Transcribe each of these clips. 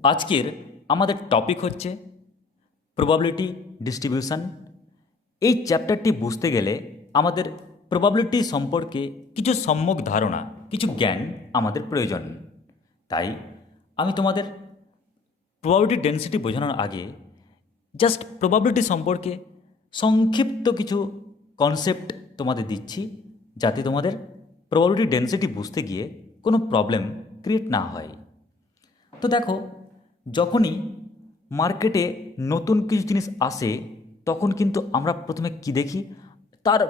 আজকের আমাদের টপিক হচ্ছে প্রবাবিলিটি ডিস্ট্রিবিউশন। এই চ্যাপ্টারটি বুঝতে গেলে আমাদের প্রবাবিলিটি সম্পর্কে কিছু সম্যক ধারণা, কিছু জ্ঞান আমাদের প্রয়োজন। তাই আমি তোমাদের প্রবাবিলিটি ডেন্সিটি বোঝানোর আগে জাস্ট প্রবাবিলিটি সম্পর্কে সংক্ষিপ্ত কিছু কনসেপ্ট তোমাদের দিচ্ছি, যাতে তোমাদের প্রবাবিলিটি ডেন্সিটি বুঝতে গিয়ে কোনো প্রবলেম ক্রিয়েট না হয়। তো দেখো, যখনই মার্কেটে নতুন কিছু জিনিস আসে তখন কিন্তু আমরা প্রথমে কি দেখি, তার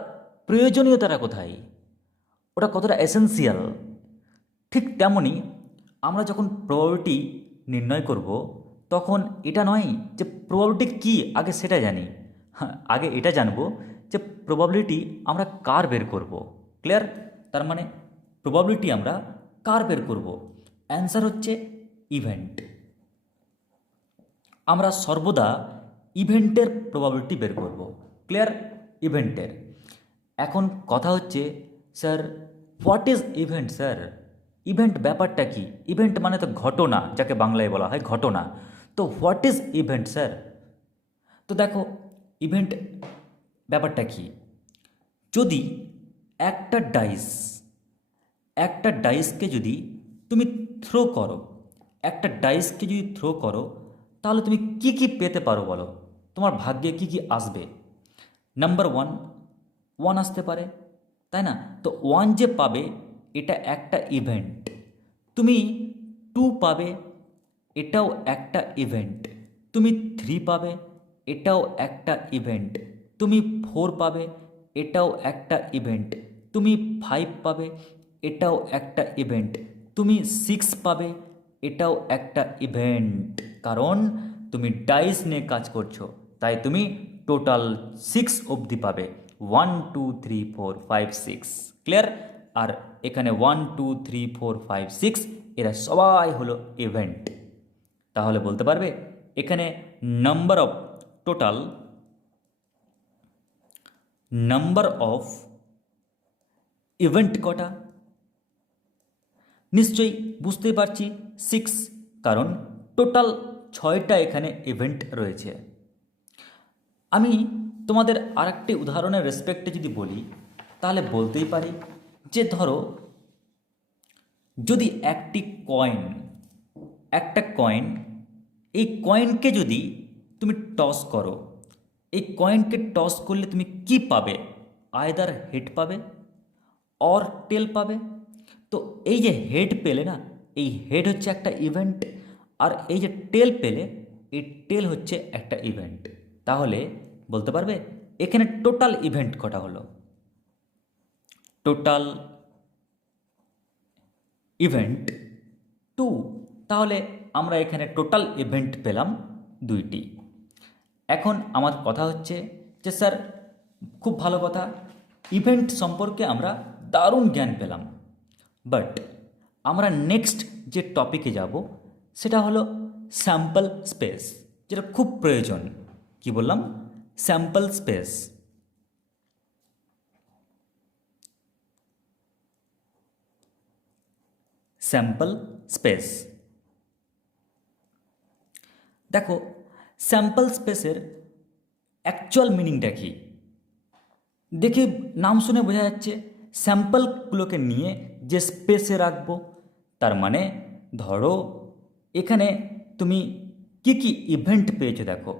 প্রয়োজনীয়তাটা কোথায়, ওটা কতটা এসেন্সিয়াল। ঠিক তেমনই আমরা যখন প্রবাবিলিটি নির্ণয় করব তখন এটা নয় যে প্রবাবিলিটি কী আগে সেটা জানি, হ্যাঁ আগে এটা জানবো যে প্রবাবিলিটি আমরা কার বের করব। ক্লিয়ার? তার মানে প্রবাবিলিটি আমরা কার বের করব? অ্যান্সার হচ্ছে ইভেন্ট। আমরা সর্বদা ইভেন্টের প্রবাবিলিটি বের করব। ক্লিয়ার? ইভেন্টের। এখন কথা হচ্ছে, sir what is event? Sir event ব্যাপারটা কি? ইভেন্ট মানে তো ঘটনা, যাকে বাংলায় বলা হয় ঘটনা। তো হোয়াট ইজ ইভেন্ট স্যার? তো দেখো, ইভেন্ট ব্যাপারটা কি, যদি একটা ডাইস, একটা ডাইসকে যদি তুমি থ্রো করো, একটা ডাইসকে যদি থ্রো করো, তাহলে তুমি কি কি পেতে পারো বলো? তোমার ভাগ্যে কি কি আসবে? নাম্বার ওয়ান, ওয়ান আসতে পারে, তাই না? তো ওয়ান যে পাবে এটা একটা ইভেন্ট। তুমি টু পাবে, এটাও একটা ইভেন্ট। তুমি থ্রি পাবে, এটাও একটা ইভেন্ট। তুমি ফোর পাবে, এটাও একটা ইভেন্ট। তুমি ফাইভ পাবে, এটাও একটা ইভেন্ট। তুমি সিক্স পাবে, এটাও একটা ইভেন্ট। কারণ তুমি ডাইস নিয়ে কাজ করছো, তাই তুমি টোটাল সিক্স অবধি পাবে। One two three four five six. Clear? আর এখানে one two three four five six এরা সবাই হলো ইভেন্ট। তাহলে বলতে পারবে এখানে number of, total number of event কটা? নিশ্চয়ই বুঝতেই পারছি সিক্স, কারণ টোটাল ছয়টা এখানে ইভেন্ট রয়েছে। আমি তোমাদের আরেকটি উদাহরণের রেসপেক্টে যদি বলি, তাহলে বলতেই পারি যে ধরো, যদি একটি কয়েন, একটা কয়েন, এই কয়েনকে যদি তুমি টস করো, এই কয়েনকে টস করলে তুমি কি পাবে? আয়দার হেড পাবে অর টেল পাবে। তো এই যে হেড পেলে না, এই হেড হচ্ছে একটা ইভেন্ট, আর এই যে টেল পেলে, এই টেল হচ্ছে একটা ইভেন্ট। তাহলে বলতে পারবে এখানে টোটাল ইভেন্ট কটা হলো? Total event two. তাহলে আমরা এখানে টোটাল ইভেন্ট পেলাম দুইটি। এখন আমার কথা হচ্ছে যে স্যার খুব ভালো কথা, ইভেন্ট সম্পর্কে আমরা দারুণ জ্ঞান পেলাম, বাট আমরা নেক্সট যে টপিকে যাব সেটা হলো স্যাম্পল স্পেস, যেটা খুব প্রয়োজন। কি বললাম? Sample space. Sample space. দেখো, স্যাম্পল স্পেসের অ্যাকচুয়াল মিনিংটা কি? দেখে নাম শুনে বোঝা যাচ্ছে স্যাম্পলগুলোকে নিয়ে যে স্পেসে রাখবো। তার মানে ধরো এখানে তুমি কি কি ইভেন্ট পেয়েছো দেখো।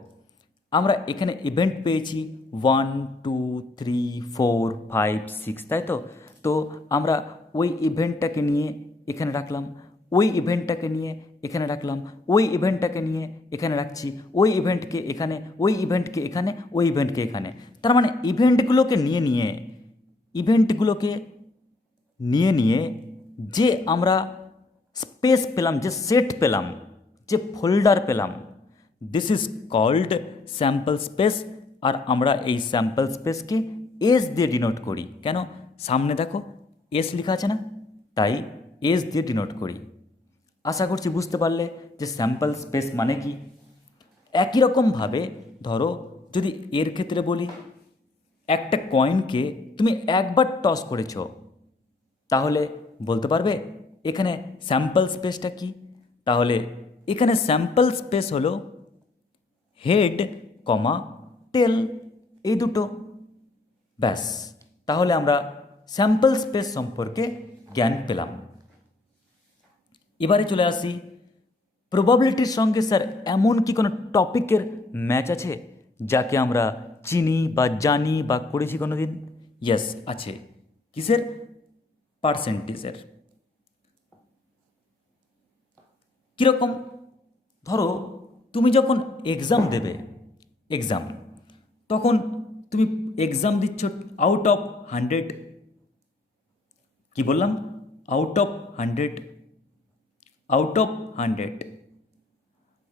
আমরা এখানে ইভেন্ট পেয়েছি one two three four five six, তাই তো? তো আমরা ওই ইভেন্টটাকে নিয়ে এখানে রাখলাম, ওই ইভেন্টটাকে নিয়ে এখানে রাখলাম, ওই ইভেন্টটাকে নিয়ে এখানে রাখছি, ওই ইভেন্টকে এখানে, ওই ইভেন্টকে এখানে, ওই ইভেন্টকে এখানে। তার মানে ইভেন্টগুলোকে নিয়ে নিয়ে, ইভেন্টগুলোকে নিয়ে নিয়ে যে আমরা স্পেস পেলাম, যে সেট পেলাম, যে ফোল্ডার পেলাম, this is called sample space. আর আমরা এই স্যাম্পল স্পেসকে এস দিয়ে ডিনোট করি। কেন? সামনে দেখো এস লেখা আছে না, তাই এস দিয়ে ডিনোট করি। আশা করছি বুঝতে পারলে যে স্যাম্পল স্পেস মানে কি। একই রকমভাবে ধরো, যদি এর ক্ষেত্রে বলি, একটা কয়েনকে তুমি একবার টস করেছো, তাহলে বলতে পারবে এখানে স্যাম্পল স্পেসটা কি? তাহলে এখানে স্যাম্পল স্পেস হলো হেড কমা টেল, এই দুটো। ব্যাস, তাহলে আমরা স্যাম্পল স্পেস সম্পর্কে জ্ঞান পেলাম। এবারে চলে আসি প্রবাবিলিটির সঙ্গে স্যার এমন কি কোনো টপিকের ম্যাচ আছে যাকে আমরা চিনি বা জানি বা করেছি কোনো দিন? ইয়েস, আছে। কিসের? পার্সেন্টেজের। কীরকম? ধরো তুমি যখন এক্সাম দেবে, এক্সাম, তখন তুমি এক্সাম দিচ্ছ আউট অফ 100, কি বললাম? Out of 100, out of 100।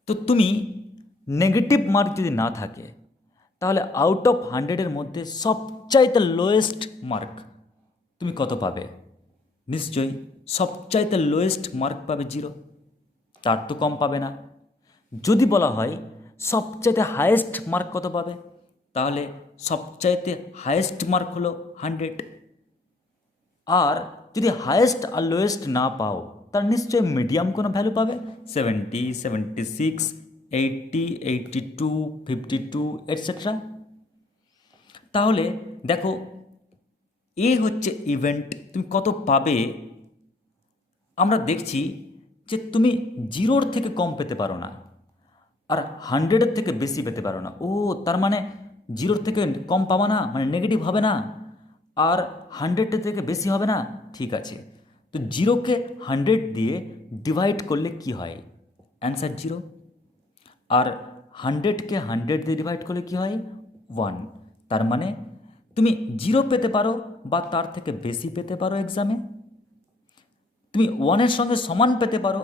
তো তুমি নেগেটিভ মার্ক যদি না থাকে, তাহলে আউট অফ 100-এর মধ্যে সবচাইতে লোয়েস্ট মার্ক তুমি কত পাবে? নিশ্চয়ই সবচাইতে লোয়েস্ট মার্ক পাবে 0, তার তো কম পাবে না। যদি বলা হয় সবচাইতে হায়েস্ট মার্ক কত পাবে, তাহলে সবচাইতে হায়েস্ট মার্ক হলো 100। আর যদি হায়েস্ট আর লোয়েস্ট না পাও, তার নিশ্চয়ই মিডিয়াম কোনো ভ্যালু পাবে, 70, 76, 80, 82, 52 এটসেট্রা। তাহলে দেখো, এ হচ্ছে ইভেন্ট, তুমি কত পাবে। আমরা দেখছি যে তুমি 0-র থেকে কম পেতে পারো না, আর 100-এর থেকে বেশি পেতে পারো না। ও, তার মানে 0-র থেকে কম পাবা না, মানে নেগেটিভ হবে না, আর 100-এর থেকে বেশি হবে না। ঠিক আছে, তো 0-কে 100 দিয়ে ডিভাইড করলে কি হয়? অ্যান্সার 0। আর 100-কে 100 দিয়ে ডিভাইড করলে কি হয়? 1। তার মানে তুমি 0 পেতে পারো বা তার থেকে বেশি পেতে পারো এক্সামে। তুমি 1-এর সঙ্গে সমান পেতে পারো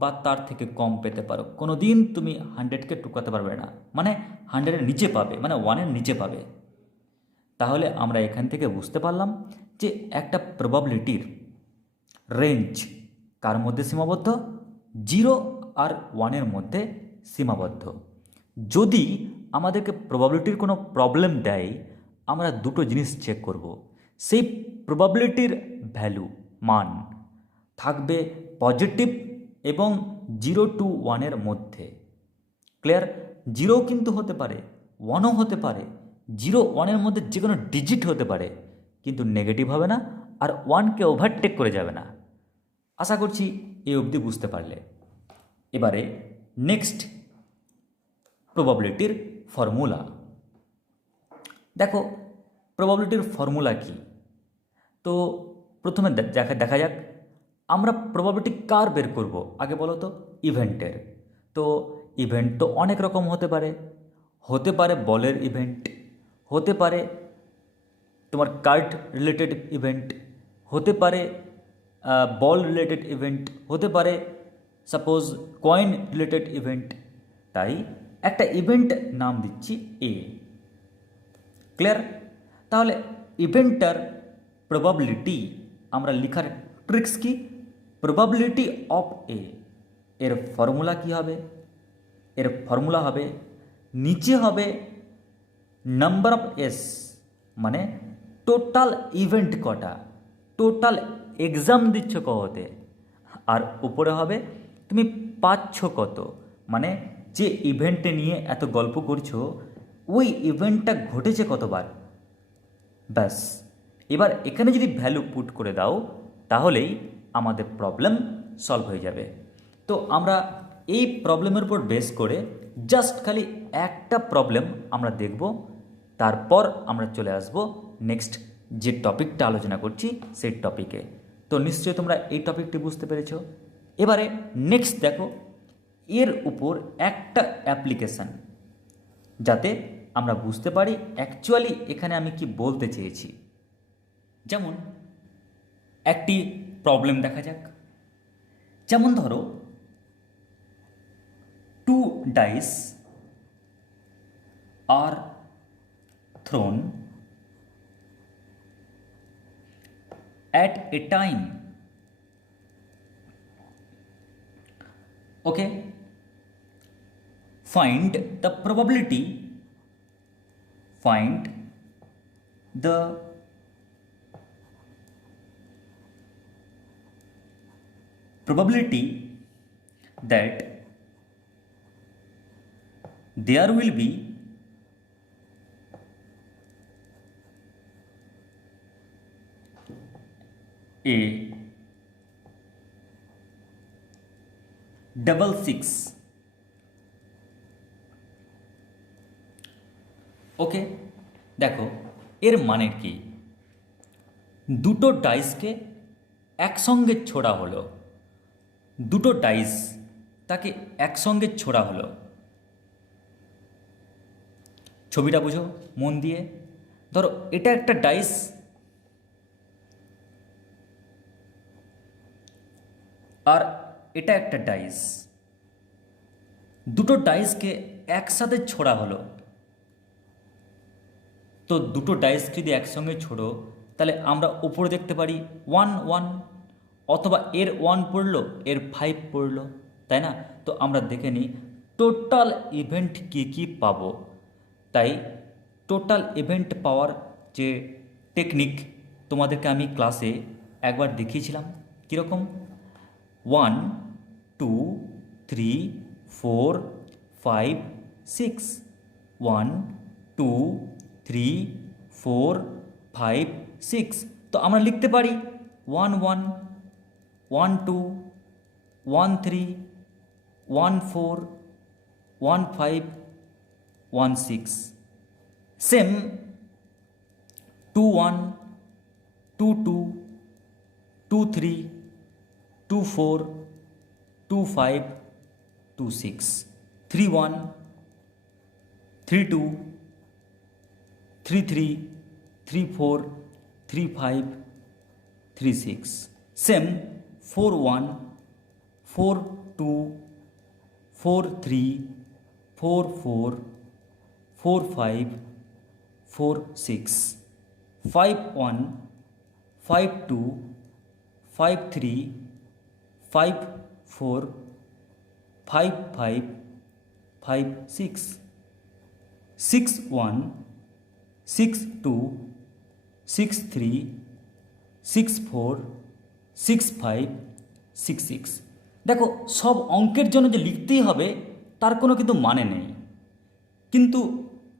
বা তার থেকে কম পেতে পারো। কোনো দিন তুমি 100-কে টুকাতে পারবে না, মানে 100-এর নিচে পাবে, মানে 1-এর নিচে পাবে। তাহলে আমরা এখান থেকে বুঝতে পারলাম যে একটা প্রবাবিলিটির রেঞ্জ কার মধ্যে সীমাবদ্ধ? 0 আর 1-এর মধ্যে সীমাবদ্ধ। যদি আমাদেরকে প্রবাবিলিটির কোনো প্রবলেম দেয়, আমরা দুটো জিনিস চেক করব। সেই প্রবাবিলিটির ভ্যালু, মান থাকবে পজিটিভ এবং 0 to 1-এর মধ্যে। ক্লিয়ার? 0 কিন্তু হতে পারে, 1ও হতে পারে, 0 1-এর মধ্যে যে কোনো ডিজিট হতে পারে, কিন্তু নেগেটিভ হবে না, আর 1-কে ওভারটেক করে যাবে না। আশা করছি এই অবধি বুঝতে পারলে। এবারে নেক্সট প্রবাবিলিটির ফর্মুলা দেখো। প্রবাবিলিটির ফর্মুলা কি? তো প্রথমে দেখা যাক আমরা প্রবাবিলিটি কার বের করব। আগে বলো তো, ইভেন্টের। তো ইভেন্ট তো অনেক রকম হতে পারে। হতে পারে বলের ইভেন্ট, হতে পারে তোমার কার্ড রিলেটেড ইভেন্ট, হতে পারে বল রিলেটেড ইভেন্ট, হতে পারে সাপোজ কয়েন রিলেটেড ইভেন্ট। তাই একটা ইভেন্ট নাম দিচ্ছি এ। ক্লিয়ার? তাহলে ইভেন্টটার প্রবাবিলিটি আমরা লিখার ট্রিক্স কি? প্রবাবিলিটি অফ এ, এর ফর্মুলা কি হবে? এর ফর্মুলা হবে, নিচে হবে নাম্বার অফ এস, মানে টোটাল ইভেন্ট কটা, টোটাল এক্সাম দিচ্ছ কতে, আর উপরে হবে তুমি পাচ্ছ কত, মানে যে ইভেন্টে নিয়ে এত গল্প করছো ওই ইভেন্টটা ঘটেছে কতবার। ব্যাস, এবার এখানে যদি ভ্যালু পুট করে দাও, তাহলেই আমাদের প্রবলেম সলভ হয়ে যাবে। তো আমরা এই প্রবলেমের উপর বেস করে জাস্ট খালি একটা প্রবলেম আমরা দেখব, তারপর আমরা চলে আসব নেক্সট যে টপিকটা আলোচনা করছি সেই টপিকে। তো নিশ্চয়ই তোমরা এই টপিকটি বুঝতে পেরেছো। এবারে নেক্সট দেখো, এর উপর একটা অ্যাপ্লিকেশান, যাতে আমরা বুঝতে পারি অ্যাকচুয়ালি এখানে আমি কি বলতে চেয়েছি। যেমন একটি প্রবলেম দেখা যাক। যেমন ধরো 2 dice are thrown at a time. Okay, find the probability, find the probability that there will be a double six. ওকে, দেখো এর মানে কি, দুটো ডাইসকে একসঙ্গে ছোড়া হলো, দুটো ডাইস তাকে একসঙ্গে ছোড়া হলো। ছবিটা বুঝো মন দিয়ে। ধরো এটা একটা ডাইস, আর এটা একটা ডাইস, দুটো ডাইসকে একসাথে ছোড়া হলো। তো দুটো ডাইস যদি একসঙ্গে ছোড়ো তাহলে আমরা উপরে দেখতে পারি 1 1, অথবা এর 1 পড়লো, এর 5 পড়লো, তাই না? তো আমরা দেখে নিই টোটাল ইভেন্ট কী কী পাবো। তাই টোটাল ইভেন্ট পাওয়ার যে টেকনিক তোমাদেরকে আমি ক্লাসে একবার দেখিয়েছিলাম, কীরকম 1 2 3 4 5 6, 1 2 3 4 5 6। তো আমরা লিখতে পারি 1 1 1 2 1 3 1 4 1 5 1 6। সেম 2 1 2 2 2 3 2 4 2 5 2 6, 3 1 3 2 3 3 3 4 3 5 3 6। সেম 4 1 4 2 4 3 4 4 4 5 4 6, 5 1 5 2 5 3 5 4 5 5 5 6, 6 1 6 2 6 3 6 4 6 5 6 6। দেখো সব অঙ্কের জন্য যে লিখতেই হবে তার কোনো কিন্তু মানে নেই, কিন্তু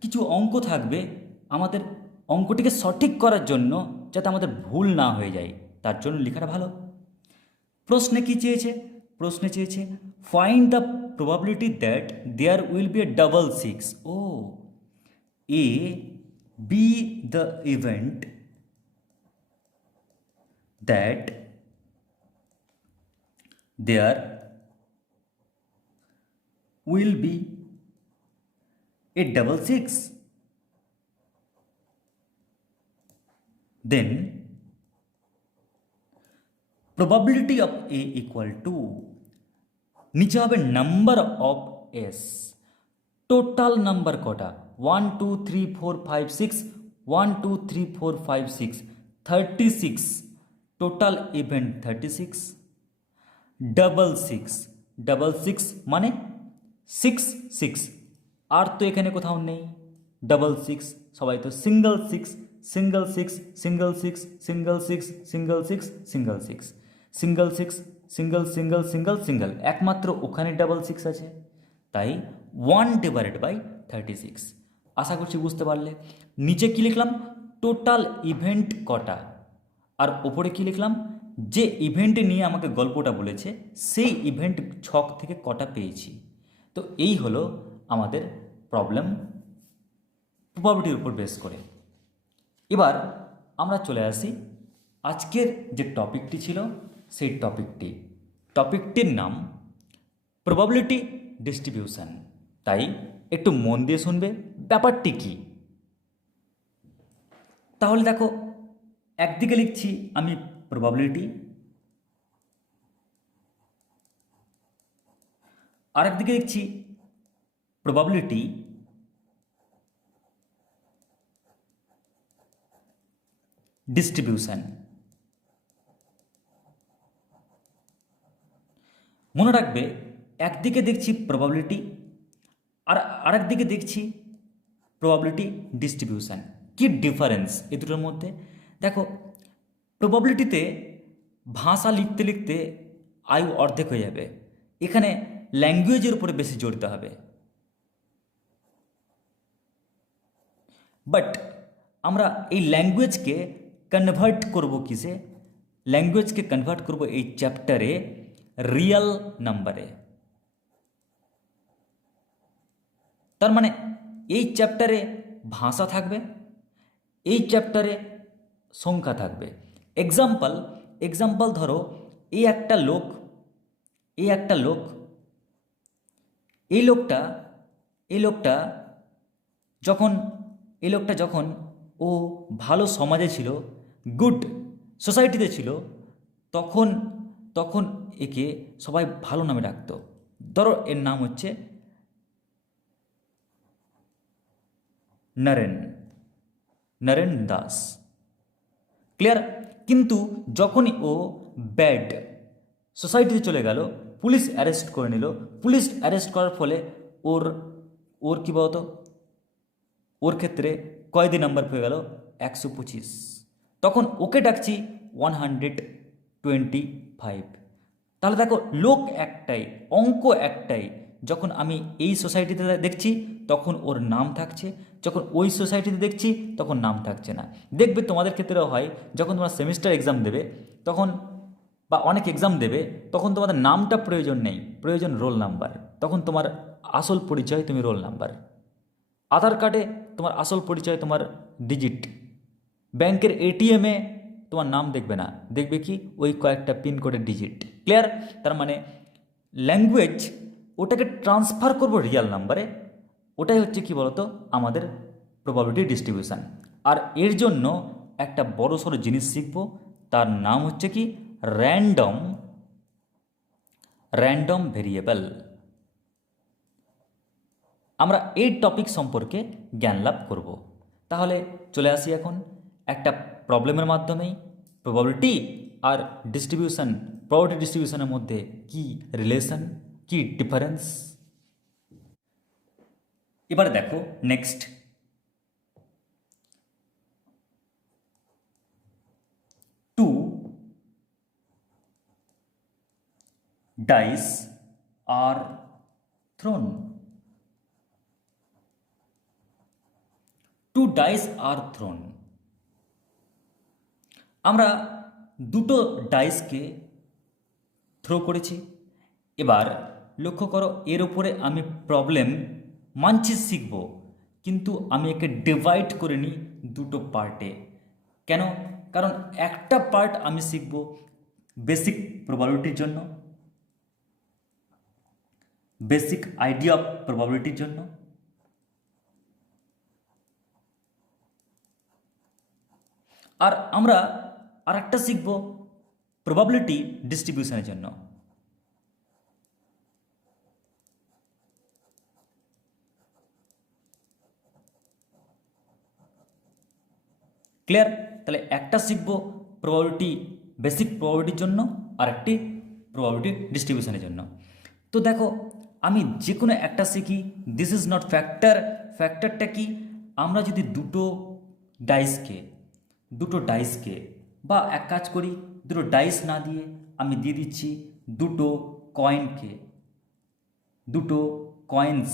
কিছু অঙ্ক থাকবে আমাদের অঙ্কটিকে সঠিক করার জন্য, যাতে আমাদের ভুল না হয়ে যায়, তার জন্য লেখাটা ভালো। প্রশ্নে কি চেয়েছে? প্রশ্নে চেয়েছে find the probability that there will be a double six. ও A be the event that there will be a double six, then probability of a equal to, নিচে হবে number of S, total number কটা 1 2 3 4 5 6, 1 2 3 4 5 6 36, total event 36, double six, double six মানে 6 6, আর তো এখানে কোথাও নেই double six, সবাই তো single six single six single six single six single six single six single six single single single single, একমাত্র ওখানে ডাবল সিক্স আছে, তাই 1/36। আশা করছি বুঝতে পারলে। নিচে কী লিখলাম? টোটাল ইভেন্ট কটা, আর ওপরে কী লিখলাম? যে ইভেন্টে নিয়ে আমাকে গল্পটা বলেছে সেই ইভেন্ট ছক থেকে কটা পেয়েছি। তো এই হলো আমাদের প্রবলেম প্রবাবিলিটির উপর বেস করে। এবার আমরা চলে আসি আজকের যে টপিকটি ছিল সেই টপিকটির নাম প্রবাবিলিটি ডিস্ট্রিবিউশন। তাই একটু মন দিয়ে শুনবে ব্যাপারটি কী। তাহলে দেখো একদিকে লিখছি আমি প্রবাবিলিটি, আরেকদিকে লিখছি প্রবাবিলিটি ডিস্ট্রিবিউশন। মনে রাখবে একদিকে দেখছি প্রবাবিলিটি আর আরেকদিকে দেখছি প্রবাবিলিটি ডিস্ট্রিবিউশন। কি ডিফারেন্স এ দুটোর মধ্যে? দেখো প্রবাবিলিটিতে ভাষা লিখতে লিখতে আয়ু অর্ধেক হয়ে যাবে, এখানে ল্যাঙ্গুয়েজের উপরে বেশি জোর দিতে হবে। বাট আমরা এই ল্যাঙ্গুয়েজকে কনভার্ট করব কিসে? ল্যাঙ্গুয়েজকে কনভার্ট করব এই চ্যাপ্টারে রিয়েল নাম্বারে। তার মানে এই চ্যাপ্টারে ভাষা থাকবে, এই চ্যাপ্টারে সংখ্যা থাকবে। এক্সাম্পল ধরো, এই একটা লোক এই লোকটা যখন ও ভালো সমাজে ছিল, গুড সোসাইটিতে ছিল, তখন একে সবাই ভালো নামে ডাকতো। ধরো এর নাম হচ্ছে নরেন দাস। ক্লিয়ার? কিন্তু যখনই ও ব্যাড সোসাইটিতে চলে গেল, পুলিশ অ্যারেস্ট করে নিল, পুলিশ অ্যারেস্ট করার ফলে ওর কী বলতো, ওর ক্ষেত্রে কয়েদি নাম্বার পেয়ে গেল 125, তখন ওকে ডাকছি 125। তাহলে দেখো, লোক একটাই, অঙ্ক একটাই। যখন আমি এই সোসাইটিতে দেখছি তখন ওর নাম থাকছে, যখন ওই সোসাইটিতে দেখছি তখন নাম থাকছে না। দেখবে তোমাদের ক্ষেত্রেও হয়, যখন তোমরা সেমিস্টার এক্সাম দেবে তখন, বা অনেক এক্সাম দেবে, তখন তোমাদের নামটা প্রয়োজন নেই, প্রয়োজন রোল নাম্বার। তখন তোমার আসল পরিচয় তুমি রোল নাম্বার। আধার কার্ডে তোমার আসল পরিচয় তোমার ডিজিট। ব্যাংকের এটিএমে তোমার নাম দেখবে না, দেখবে কি ওই কয়েকটা পিনকোডের ডিজিট। ক্লিয়ার? তার মানে ল্যাঙ্গুয়েজ ওটাকে ট্রান্সফার করব রিয়েল নাম্বারে। ওটাই হচ্ছে কি বলতো আমাদের প্রবাবিলিটি ডিস্ট্রিবিউশন। আর এর জন্য একটা বড় সড়ো জিনিস শিখব, তার নাম হচ্ছে কি র্যান্ডম ভেরিয়েবল। আমরা এই টপিক সম্পর্কে জ্ঞান লাভ করব। তাহলে চলে আসি এখন একটা প্রবলেমের মাধ্যমেই প্রবাবিলিটি আর প্রবাবিলিটি ডিস্ট্রিবিউশনের মধ্যে কি রিলেশন, কি ডিফারেন্স। এবারে দেখো নেক্সট, টু ডাইস আর থ্রোন। টু ডাইস আর থ্রোন, আমরা দুটো ডাইসকে থ্রো করেছি। এবার লক্ষ্য করো, এর উপরে আমি প্রবলেম মানছি শিখব, কিন্তু আমি একে ডিভাইড করে নিই দুটো পার্টে। কেন? কারণ একটা পার্ট আমি শিখব বেসিক প্রবাবিলিটির জন্য, বেসিক আইডিয়া অফ প্রবাবিলিটির জন্য, আর আমরা আরেকটা শিখব প্রবাবিলিটি ডিস্ট্রিবিউশনের জন্য। ক্লিয়ার? তাহলে একটা শিখব প্রবাবিলিটি, বেসিক প্রবাবিলিটির জন্য, আর একটি প্রবাবিলিটি ডিস্ট্রিবিউশনের জন্য। তো দেখো, আমি যে কোনো একটা শিখি, দিস ইজ নট ফ্যাক্টর। ফ্যাক্টরটা কি? আমরা যদি দুটো ডাইসকে বা এক কাজ করি, দুটো ডাইস না দিয়ে আমি দিয়ে দিচ্ছি দুটো কয়েন্স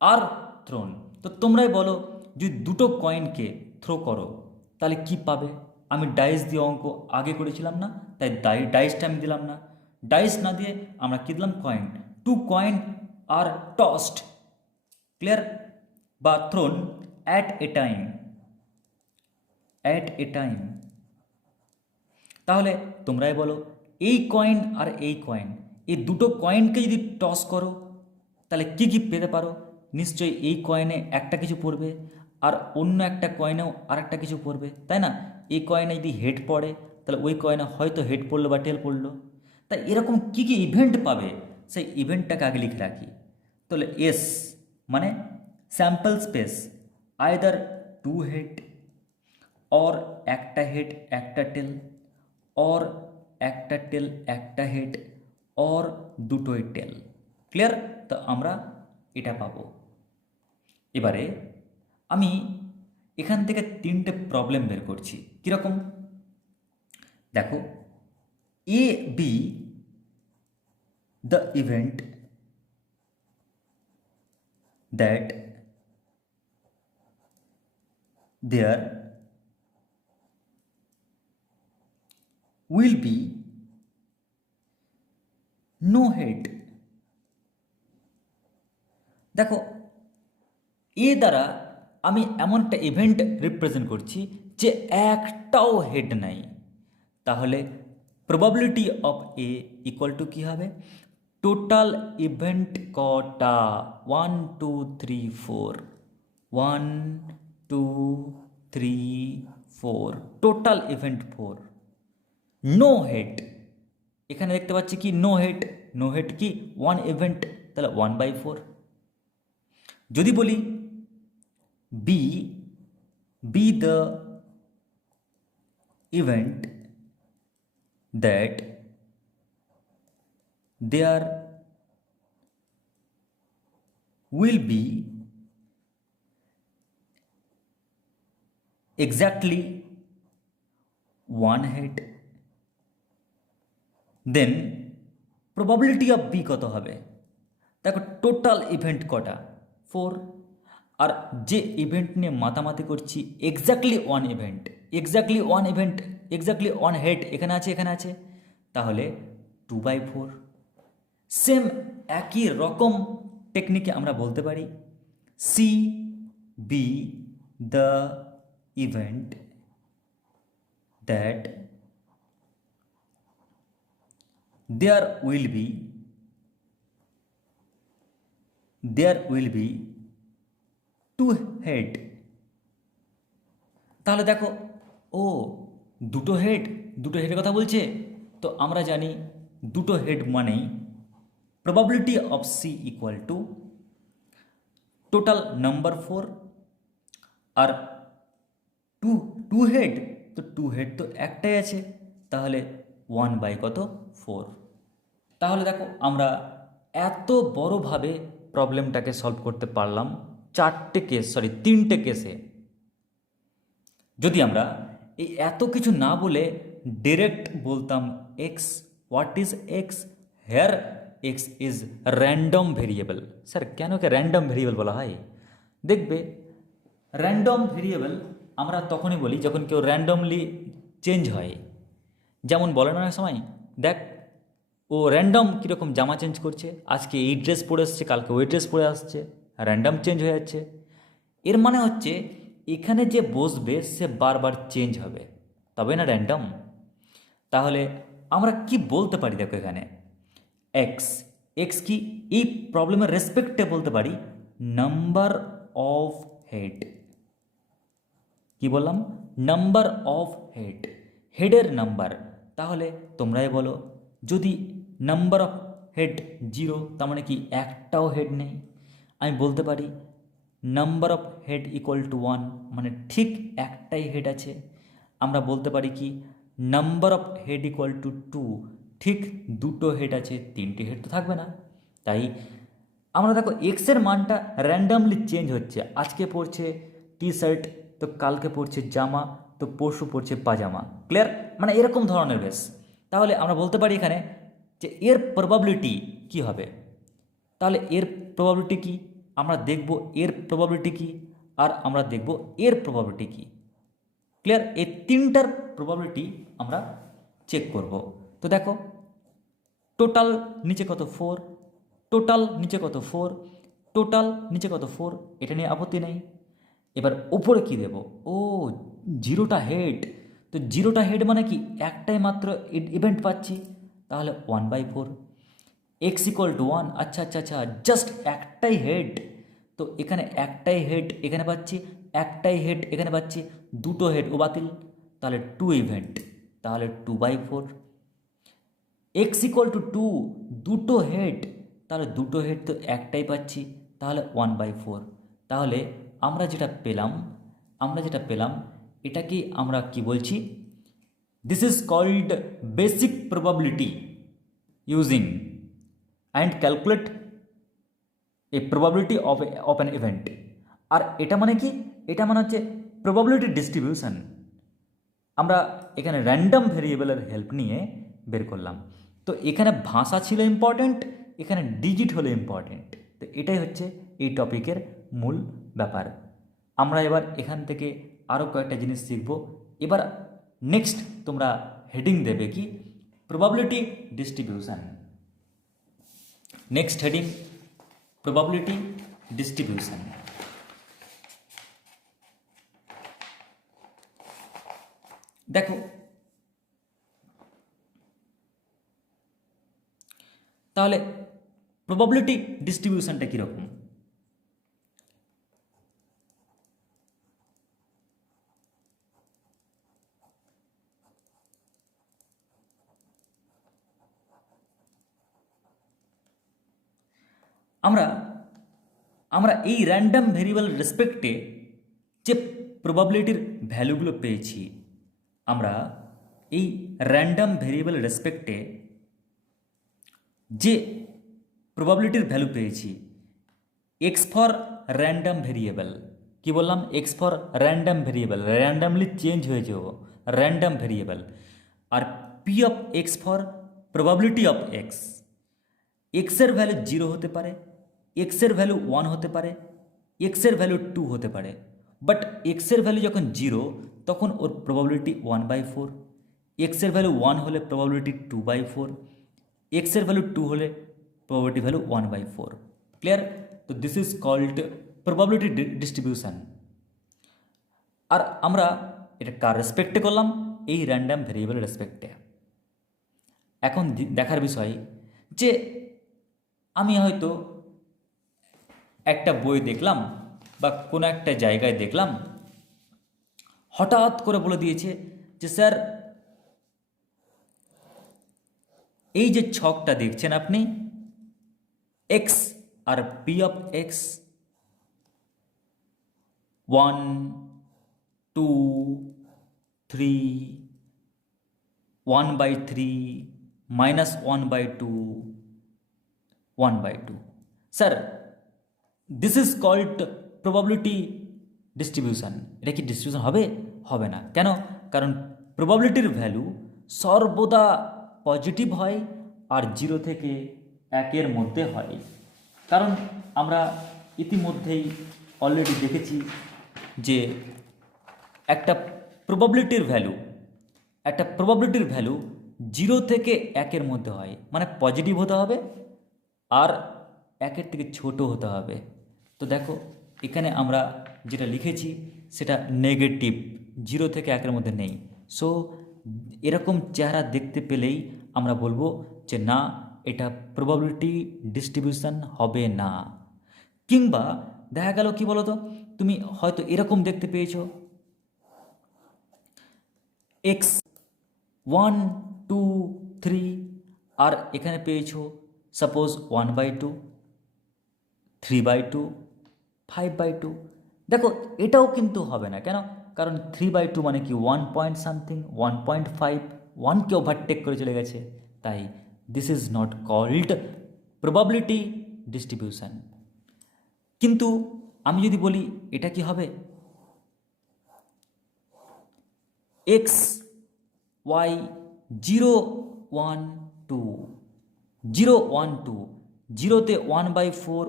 আর থ্রোন। তো তোমরাই বলো, যদি দুটো কয়েনকে থ্রো করো তাহলে কি পাবে? আমি ডাইস দিয়ে অঙ্ক আগে করেছিলাম না, তাই ডাইসটা আমি দিলাম না। ডাইস না দিয়ে আমরা কী দিলাম? কয়েন। টু কয়েন আর টসড, ক্লিয়ার, বা থ্রোন অ্যাট এ টাইম। তাহলে তোমরাই বলো, এই কয়েন আর এই কয়েন, এই দুটো কয়েনকে যদি টস করো তাহলে কি কি পেতে পারো? নিশ্চয়ই এই কয়েনে একটা কিছু পড়বে, আর অন্য একটা কয়েনেও আর একটা কিছু পড়বে, তাই না? এই কয়েনে যদি হেড পড়ে তাহলে ওই কয়েনে হয়তো হেড পড়লো বা টেল পড়লো। তাই এরকম কি কি ইভেন্ট পাবে, সেই ইভেন্টটাকে আগে লিখে রাখি। তাহলে এস মানে sample space, either to head, or একটা হেড একটা টেল, অর একটা টেল একটা হেড, অর দুটোই টেল। ক্লিয়ার? তো আমরা এটা পাবো। এবারে আমি এখান থেকে তিনটে প্রবলেম বের করছি। কীরকম? দেখো, A be the event that there will be no head। দেখো এ দ্বারা আমি এমন একটা ইভেন্ট রিপ্রেজেন্ট করছি যে একটাও হেড নাই, তাহলে probability of A equal to কী হবে, টোটাল ইভেন্ট কটা 1 2 3 4, 1 2 3 4, টোটাল ইভেন্ট 4, নো হেড। এখানে দেখতে পাচ্ছি কি নো হেড, নো হেড কি 1 ইভেন্ট, তাহলে 1/4। যদি বলি be the event that there will be exactly one head, then probability of b কত হবে, দেখো টোটাল ইভেন্ট কটা 4, আর যে ইভেন্ট নিয়ে মাতামাতি করছি exactly one event, exactly one head এখানে আছে, এখানে আছে, তাহলে 2/4। সেম একই রকম টেকনিকে আমরা বলতে পারি C be the event that there will be two head. তাহলে দেখো ও দুটো হেডের কথা বলছে, তো আমরা জানি দুটো হেড মানেই probability of C equal to total number 4, আর টু হেড, তো টু হেড তো একটাই আছে, তাহলে 1/4। তাহলে দেখো আমরা এত বড়ভাবে প্রবলেমটাকে সলভ করতে পারলাম তিনটে কেসে। যদি আমরা এই এত কিছু না বলে ডিরেক্ট বলতাম X, what is X, here X is random variable. Sir কেন কে র্যান্ডম ভেরিয়েবল বলা হয়? দেখবে র্যান্ডম ভেরিয়েবল আমরা তখনই বলি যখন কেউ র্যান্ডমলি চেঞ্জ হয়। যেমন বলে না সময়, দেখ ও র্যান্ডম কীরকম জামা চেঞ্জ করছে, আজকে এই ড্রেস পরে আসছে, কালকে ওই ড্রেস পরে আসছে, র্যান্ডম চেঞ্জ হয়ে যাচ্ছে। এর মানে হচ্ছে এখানে যে বসবে সে বারবার চেঞ্জ হবে, তবে না র্যান্ডম। তাহলে আমরা কি বলতে পারি, দেখো এখানে এক্স কি এই প্রবলেমের রেসপেক্টে বলতে পারি নাম্বার অফ হেড। কি বললাম? নাম্বার অফ হেড, হেডের নাম্বার। তাহলে তোমরাই বলো, যদি নাম্বার অফ হেড 0, তার মানে কি একটাও হেড নেই। আমি বলতে পারি number of head equal to 1, মানে ঠিক একটাই হেড আছে। আমরা বলতে পারি কি number of head equal to 2, ঠিক দুটো হেড আছে, তিনটে হেড তো থাকবে না। তাই আমরা দেখো এক্সের মানটা র্যান্ডামলি চেঞ্জ হচ্ছে, আজকে পড়ছে টি শার্ট, তো কালকে পড়ছে জামা, তো পরশু পড়ছে পাজামা। ক্লিয়ার? মানে এরকম ধরনের বেশ। তাহলে আমরা বলতে পারি এখানে যে এর প্রবাবিলিটি কি হবে। তাহলে এর প্রবাবিলিটি কি, আমরা দেখব এর প্রবাবিলিটি কি, আর আমরা দেখব এর প্রবাবিলিটি কি। ক্লিয়ার? এই তিনটার প্রবাবিলিটি আমরা চেক করব। তো দেখো টোটাল নিচে কত 4, টোটাল নিচে কত 4, টোটাল নিচে কত 4, এটা নিয়ে আপত্তি নেই। এবার উপরে কি দেব? ও 0টা হেড, তো 0টা হেড মানে কি একটাই মাত্র ইভেন্ট পাচ্ছি, তাহলে 1/4। এক্স ইকুয়াল টু 1, আচ্ছা, জাস্ট একটাই হেড, তো এখানে একটাই হেড এখানে পাচ্ছি, একটাই হেড এখানে পাচ্ছি, দুটো হেড ও বাতিল, তাহলে 2 ইভেন্ট, তাহলে 2/4। এক্স ইকুয়াল টু 2, দুটো হেড, তাহলে দুটো হেড তো একটাই পাচ্ছি, তাহলে 1/4। তাহলে আমরা যেটা পেলাম এটাকে আমরা কি বলছি, this is called basic probability using and calculate a probability of an event. আর এটা মানে কি, এটা মানে হচ্ছে প্রবাবিলিটি ডিস্ট্রিবিউশন। আমরা এখানে র্যান্ডম ভেরিয়েবলের হেল্প নিয়ে বের করলাম। তো এখানে ভাষা ছিল ইম্পর্ট্যান্ট, এখানে ডিজিট হলো ইম্পর্ট্যান্ট। তো এটাই হচ্ছে এই টপিকের মূল ব্যাপার। আমরা এবার এখান থেকে আরও কয়েকটা জিনিস শিখব। এবার নেক্সট তোমরা হেডিং দেবে কি probability distribution. Next heading probability distribution. দেখো তাহলে প্রবাবিলিটি ডিস্ট্রিবিউশনটা কীরকম? আমরা এই র্যান্ডম ভেরিয়েবল রেসপেক্টে যে প্রবাবিলিটির ভ্যালুগুলো পেয়েছি, আমরা এই র্যান্ডম ভেরিয়েবল রেসপেক্টে যে প্রবাবিলিটির ভ্যালু পেয়েছি, এক্স ফর র্যান্ডম ভেরিয়েবল, কি বললাম? X for random variable, randomly change হয়ে যাব র্যান্ডম ভেরিয়েবল। আর p of x for probability of x. এক্সের ভ্যালু 0 হতে পারে, এক্সের ভ্যালু 1 হতে পারে, এক্সের ভ্যালু 2 হতে পারে। বাট এক্সের ভ্যালু যখন 0 তখন ওর প্রবাবিলিটি 1/4, এক্সের ভ্যালু 1 হলে প্রবাবিলিটি 2/4, এক্সের ভ্যালু 2 হলে প্রবাবিলিটি ভ্যালু 1/4। ক্লিয়ার? তো this is called probability distribution. আর আমরা এটা কার রেসপেক্টে করলাম? এই র্যান্ডম ভেরিয়েবল রেসপেক্টে। এখন দেখার বিষয় যে আমি হয়তো একটা বই দেখলাম বা কোনো একটা জায়গায় দেখলাম, হঠাৎ করে বলে দিয়েছে যে স্যার এই যে ছকটা দেখছেন আপনি, এক্স আর p of x 1, 2, 3, 1/3, -1/2, 1/2। Sir this is called probability distribution. এটা কি ডিস্ট্রিবিউশন হবে? হবে না। কেন? কারণ প্রবাবিলিটির ভ্যালু সর্বদা পজিটিভ হয় আর 0 থেকে 1-এর মধ্যে হয়। কারণ আমরা ইতিমধ্যেই অলরেডি দেখেছি যে একটা প্রবাবিলিটির ভ্যালু 0 থেকে 1-এর মধ্যে হয়, মানে পজিটিভ হতে হবে আর 1-এর থেকে ছোট হতে হবে। তো দেখো এখানে আমরা যেটা লিখেছি সেটা নেগেটিভ, 0 থেকে 1-এর মধ্যে নেই। সো এরকম চেহারা দেখতে পেলেই আমরা বলবো যে না, এটা প্রবাবিলিটি ডিস্ট্রিবিউশন হবে না। কিংবা দেখা গেল কি বলো তো, তুমি হয়তো এরকম দেখতে পেয়েছো এক্স 1, 2, 3, আর এখানে পেয়েছো সাপোজ 1/2, 3/2, 5/2। দেখো এটাও কিন্তু হবে না। কেন? কারণ 3/2 মানে কি 1 পয়েন্ট সামথিং, 1.5, 1কে ওভারটেক করে চলে গেছে। তাই this is not called probability distribution. কিন্তু আমি যদি বলি এটা কি হবে, এক্স ওয়াই 0, 1, 2, 0, 1, 2, 0তে 1/4,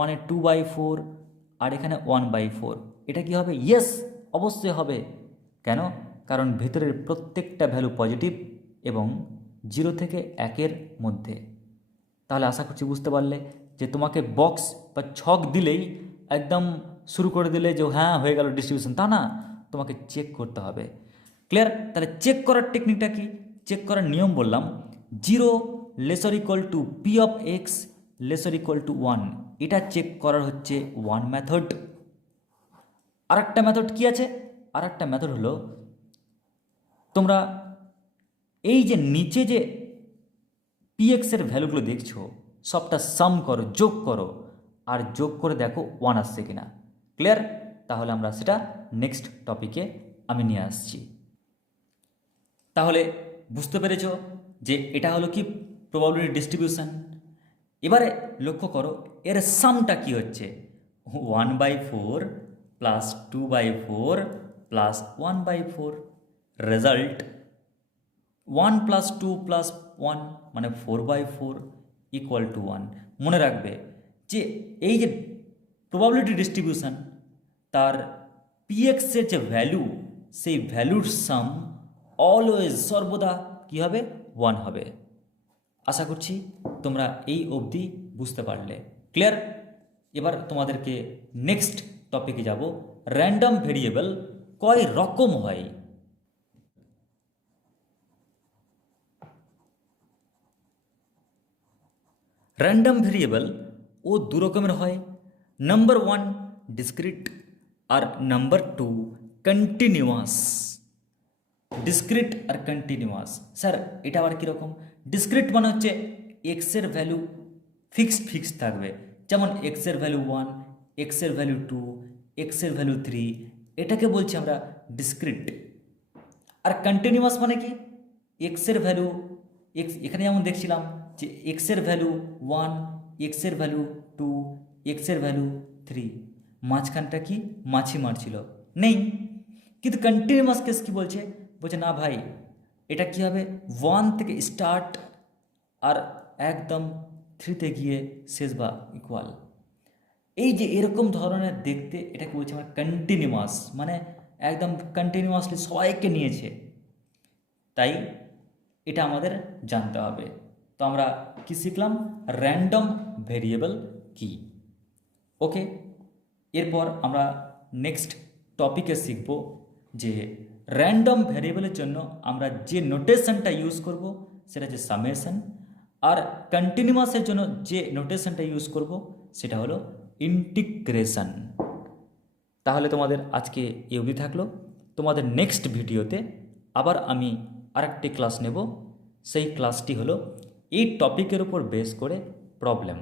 1-এ 2/4, আর এখানে 1/4, এটা কি হবে? ইয়েস, অবশ্যই হবে। কেন? কারণ ভেতরের প্রত্যেকটা ভ্যালু পজিটিভ এবং 0 থেকে 1-এর মধ্যে। তাহলে আশা করছি বুঝতে পারলে যে তোমাকে বক্স বা ছক দিলেই একদম শুরু করে দিলে যে হ্যাঁ হয়ে গেল ডিস্ট্রিবিউশন, তা না, তোমাকে চেক করতে হবে। ক্লিয়ার? তাহলে চেক করার টেকনিকটা কি? চেক করার নিয়ম বললাম, 0 <= পি অফ এক্স <= 1। এটা চেক করার হচ্ছে 1 মেথড। আর একটা মেথড কি আছে? আর একটা মেথড হলো তোমরা এই যে নিচে যে পি এক্সের ভ্যালুগুলো দেখছো সবটা সাম করো, যোগ করো, আর যোগ করে দেখো 1 আসছে কিনা। ক্লিয়ার? তাহলে আমরা সেটা নেক্সট টপিকে আমি নিয়ে আসছি। তাহলে বুঝতে পেরেছ যে এটা হলো কি প্রবাবিলিটি ডিস্ট্রিবিউশন। এবারে লক্ষ্য করো এর সামটা কি হচ্ছে, 1/4 plus 2/4 plus 1/4। Result 1 plus 2 plus 1 মানে 4/4 ইকুয়াল টু 1। মনে রাখবে যে এই যে প্রবাবিলিটি ডিস্ট্রিবিউশন তার পিএক্সের যে ভ্যালু, সেই ভ্যালুর সাম অলওয়েজ সর্বদা কী হবে, 1 হবে। আশা করছি তোমরা এই অবধি বুঝতে পারলে। ক্লিয়ার? এবার তোমাদেরকে নেক্সট টপিকে যাব। র্যান্ডম ভেরিয়েবল কয় রকম হয়? র্যান্ডম ভেরিয়েবল ও দু রকমের হয়। নাম্বার 1 ডিসক্রিট আর নাম্বার 2 কন্টিনিউয়াস। ডিসক্রিট আর কন্টিনিউয়াস, স্যার এটা আবার কীরকম? ডিসক্রিট মানে হচ্ছে এক্সের ভ্যালু ফিক্সড থাকবে, যেমন এক্সের ভ্যালু 1, এক্সের ভ্যালু 2, এক্সের ভ্যালু 3, এটাকে বলছি আমরা ডিসক্রিট। আর কন্টিনিউয়াস মানে কি? এক্সের ভ্যালু এখানে যেমন দেখছিলাম যে এক্সের ভ্যালু 1, এক্সের ভ্যালু 2, এক্সের ভ্যালু 3, মাঝখানটা কি মাছি মারছিল নেই। কিন্তু কন্টিনিউয়াস কেস কি বলছে? বলছে না ভাই, এটা কি হবে, 1 থেকে স্টার্ট আর একদম 3তে গিয়ে শেষ বা ইকুয়াল। এই যে এরকম ধরনের দেখতে, এটাকে বলছে আমরা কন্টিনিউয়াস, মানে একদম কন্টিনিউয়াসলি সবাইকে নিয়েছে। তাই এটা আমাদের জানতে হবে। তো আমরা কি শিখলাম? র্যান্ডম ভেরিয়েবল কি। ওকে, এরপর আমরা নেক্সট টপিকে শিখব যে র্যান্ডম ভেরিয়েবলের জন্য আমরা যে নোটেশনটা ইউজ করব সেটা হচ্ছে সামেশন, আর কন্টিনিউয়াসের জন্য যে নোটেশনটা ইউজ করব সেটা হলো ইন্টিগ্রেশন। তাহলে তোমাদের আজকে এই অবধি থাকলো। তোমাদের নেক্সট ভিডিওতে আবার আমি আরেকটি ক্লাস নেব। সেই ক্লাসটি হলো এই টপিকের উপর বেস করে প্রবলেম।